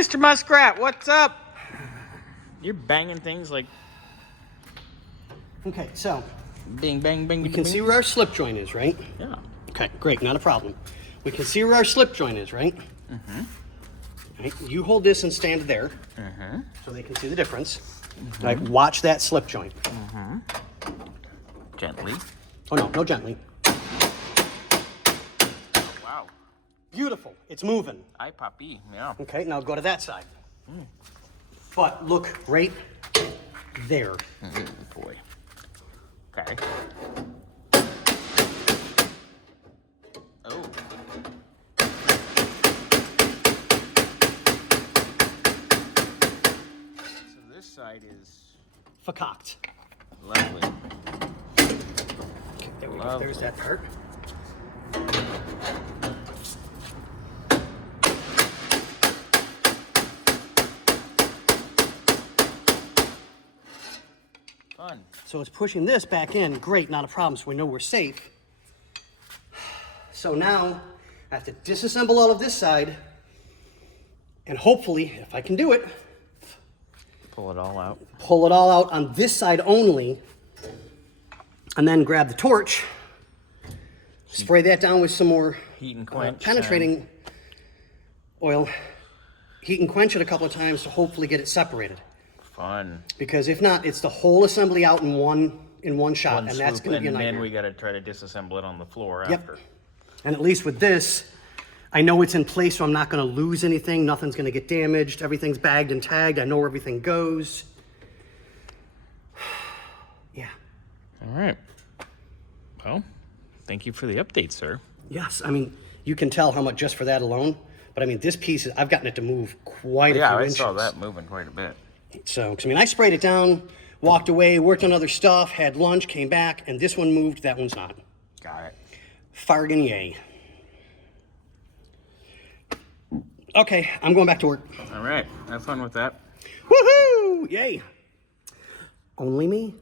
Mr. Muskrat, what's up? You're banging things like Okay, so bing, bang, bing. you can see where our slip joint is, right? Yeah. Okay, great, not a problem. We can see where our slip joint is, right? Mm-hmm. Right, you hold this and stand there, so they can see the difference. Like, watch that slip joint. Gently. Oh no, no gently. Wow. Beautiful, it's moving. Hi, Poppy. Yeah. Okay, now go to that side. But look right there. Boy. Okay. Oh. So this side is Vercocked. lovely. Okay, there we go, Lovely. there's that part. Fun. So it's pushing this back in, great, not a problem, so we know we're safe. So now I have to disassemble all of this side, and hopefully, if I can do it, Pull it all out. pull it all out on this side only, and then grab the torch, spray that down with some more Heat and quench. penetrating oil, heat and quench it a couple of times to hopefully get it separated. Fun. Because if not, it's the whole assembly out in one shot, One and that's swoop, going to be a and nightmare. then we got to try to disassemble it on the floor Yep. after. And at least with this, I know it's in place, so I'm not going to lose anything. Nothing's going to get damaged. Everything's bagged and tagged. I know where everything goes. Yeah. All right. Well, thank you for the update, sir. Yes. I mean, you can tell how much just for that alone. But I mean, this piece, I've gotten it to move quite a Yeah, few I inches. saw that moving quite a bit. So, 'cause, I mean, I sprayed it down, walked away, worked on other stuff, had lunch, came back, and this one moved, that one's not. Got it. Fargan yay. Okay, I'm going back to work. All right. Have fun with that. Woohoo! Yay! Only me?